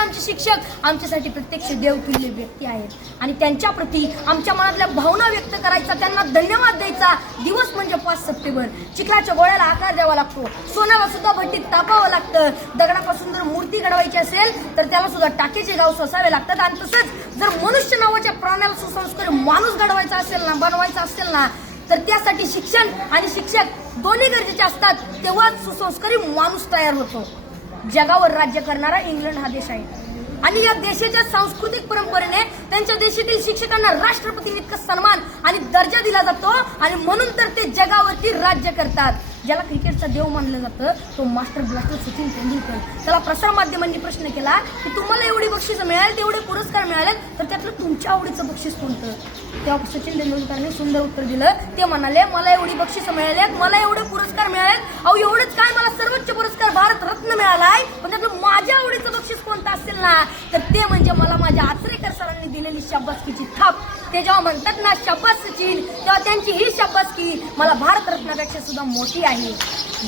आमचे शिक्षक आमच्यासाठी प्रत्यक्ष देवतुल्य व्यक्ती आहेत आणि त्यांच्याप्रती आमच्या मनातल्या भावना व्यक्त करायचा त्यांना धन्यवाद द्यायचा दिवस म्हणजे पाच सप्टेंबर चिखलाच्या गोळ्याला आकार द्यावा लागतो सोन्याला सुद्धा भट्टीत तापावं लागतं दगडापासून जर मूर्ती घडवायची असेल तर त्याला सुद्धा टाकेचे गाव सोसावे लागतात आणि तसंच जर मनुष्य नावाच्या प्राण्याला सुसंस्कार माणूस घडवायचा असेल ना बनवायचा असेल ना तर त्यासाठी शिक्षण आणि शिक्षक दोन्ही गरजेचे असतात तेव्हाच सुसंस्कारी माणूस तयार होतो जगावर राज्य करणारा इंग्लंड हा देश आहे आणि या देशाच्या सांस्कृतिक परंपरेने त्यांच्या देशातील शिक्षकांना राष्ट्रपती इतका सन्मान आणि दर्जा दिला जातो आणि म्हणून तर ते जगावरती राज्य करतात ज्याला क्रिकेटचा देव मानलं जातं तो मास्टर ब्लास्टर सचिन तेंडुलकर त्याला प्रसार माध्यमांनी प्रश्न केला की तुम्हाला एवढी बक्षीस मिळाले एवढे पुरस्कार मिळाले तर त्यातलं तुमच्या आवडीचं बक्षीस कोणतं तेव्हा सचिन तेंडुलकरने सुंदर उत्तर दिलं ते म्हणाले मला एवढी बक्षिसं मिळाली मला एवढे पुरस्कार मिळालेत अहो एवढंच काय मला सर्वोच्च पुरस्कार भारत ते जेव्हा म्हणतात ना शपथ तेव्हा त्यांची ही शपथ की मला भारतरत्नापेक्षा सुद्धा मोठी आहे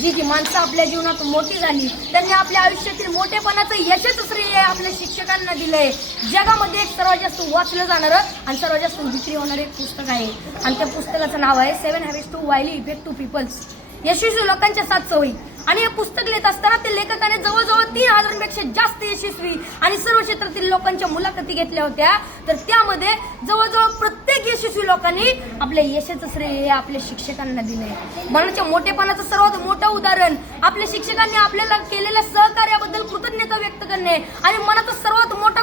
जी जी माणसं आपल्या जीवनात मोठी झाली त्यांनी आपल्या आयुष्यातील मोठेपणाचं यशच श्रेय आपल्या शिक्षकांना दिलंय जगामध्ये एक सर्वात जास्त वाचलं जाणारं आणि सर्वात जास्त विक्री होणारं एक पुस्तक आहे आणि त्या पुस्तकाचं नाव आहे seven हॅवेज to highly effect to peoples यशस्वी लोकांच्या सात सवयी आणि हे पुस्तक लिहित असताना ते लेखकाने जवळजवळ तीन हजारांपेक्षा जास्त यशस्वी आणि सर्व क्षेत्रातील लोकांच्या मुलाखती घेतल्या होत्या तर त्यामध्ये जवळजवळ प्रत्येक यशस्वी लोकांनी आपल्या यशाचं श्रेय हे आपल्या शिक्षकांना दिले मनाच्या मोठेपणाचं सर्वात मोठं उदाहरण आपल्या शिक्षकांनी आपल्याला केलेल्या सहकार्याबद्दल कृतज्ञता व्यक्त करणे आणि मनाचा सर्वात मोठा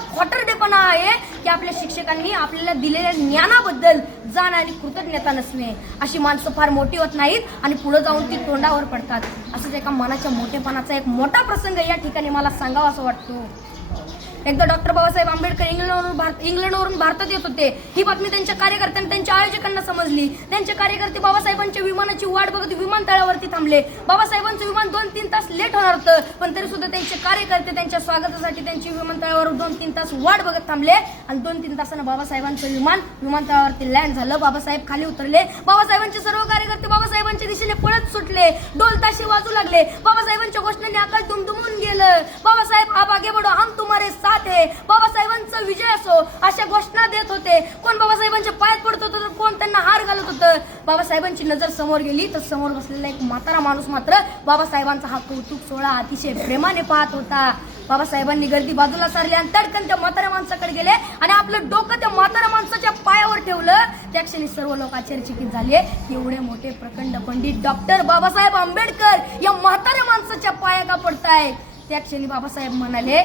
आहे की आपल्या शिक्षकांनी आपल्याला दिलेल्या ज्ञानाबद्दल जाण आणि कृतज्ञता नसणे अशी माणसं फार मोठी होत नाहीत आणि पुढे जाऊन ती तोंडावर पडतात असंच एका मनाच्या मोठेपणाचा एक मोठा प्रसंग या ठिकाणी मला सांगावा असं वाटतो एकदा डॉक्टर बाबासाहेब आंबेडकर इंग्लंडवरून इंग्लंडवरून भारतात येत होते ही बातमी त्यांच्या कार्यकर्त्यांनी त्यांच्या आयोजकांना समजली त्यांचे कार्यकर्ते बाबासाहेबांच्या विमानाची वाट बघत विमानतळावरती थांबले बाबासाहेबांचं विमान दोन तीन तास लेट होणार होतं पण तरी सुद्धा त्यांचे कार्यकर्ते त्यांच्या स्वागतासाठी त्यांची विमानतळावर दोन तीन तास वाट बघत थांबले आणि दोन तीन तासानं बाबासाहेबांचं विमान विमानतळावरती लँड झालं बाबासाहेब खाली उतरले बाबासाहेबांचे सर्व कार्यकर्ते बाबासाहेब उठले डोलताशी वाजू लागले बाबासाहेबांच्या घोषणाने आकाश दुमदुमून गेलं बाबासाहेब आबागे बडो आम तुम्हारे साथ आहे बाबासाहेबांचा विजय असो अशा घोषणा देत होते कोण बाबासाहेबांच्या तर बाबासाहेबांची नजर समोर गेली तर समोर बसलेला एक म्हातारा माणूस मात्र बाबासाहेबांचा हा कौतुक सोहळा अतिशय प्रेमाने पाहत होता बाबासाहेबांनी गर्दी बाजूला सारली आणि तडकन त्या म्हाताऱ्या माणसाकडे गेले आणि आपलं डोकं त्या म्हातारा माणसाच्या पायावर ठेवलं त्या क्षणी सर्व लोक आश्चर्यचकित झाले एवढे मोठे प्रखंड पंडित डॉक्टर बाबासाहेब आंबेडकर या म्हातारा माणसाच्या पाया का पडताय त्या क्षणी बाबासाहेब म्हणाले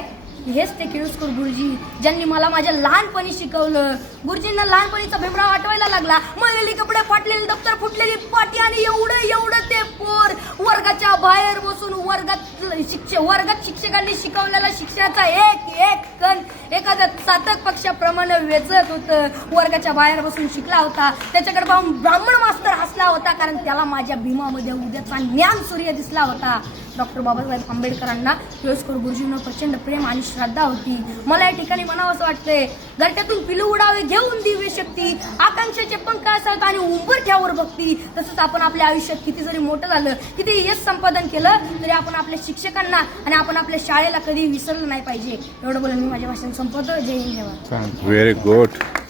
हेच ते केळुसकर गुरुजी ज्यांनी मला माझ्या लहानपणी शिकवलं गुरुजींना लहानपणीचा भीमराव आठवायला लागला मळलेले कपडे फाटलेले दप्तर फुटलेली पाटी आणि एवढं एवढं ते पोर वर्गाच्या बाहेर बसून वर्गात शिक्षक वर्गात शिक्षकांनी शिकवलेला शिक्षणाचा एक एक कण एखाद्या सातक पक्षाप्रमाणे वेचत होतं वर्गाच्या बाहेर बसून शिकला होता त्याच्याकडे पाहून ब्राह्मण मास्तर हसला होता कारण त्याला माझ्या भीमामध्ये उद्याचा ज्ञान सूर्य दिसला होता डॉक्टर बाबासाहेब आंबेडकरांना किळसकर गुरुजींना प्रचंड प्रेम आणि श्रद्धा होती मला या ठिकाणी म्हणावं असं वाटतंय घरट्यातून पिलू उडावे घेऊन दिव्य शक्ती आकांक्षाचे पंख असतात आणि उंबरठ्यावर भक्ती तसंच आपण आपल्या आयुष्यात किती जरी मोठं झालं किती यश संपादन केलं तरी आपण आपल्या शिक्षकांना आणि आपण आपल्या शाळेला कधी विसरलं नाही पाहिजे एवढं बोलून मी माझ्या भाषण संपवतो जय हिंद व्हेरी गुड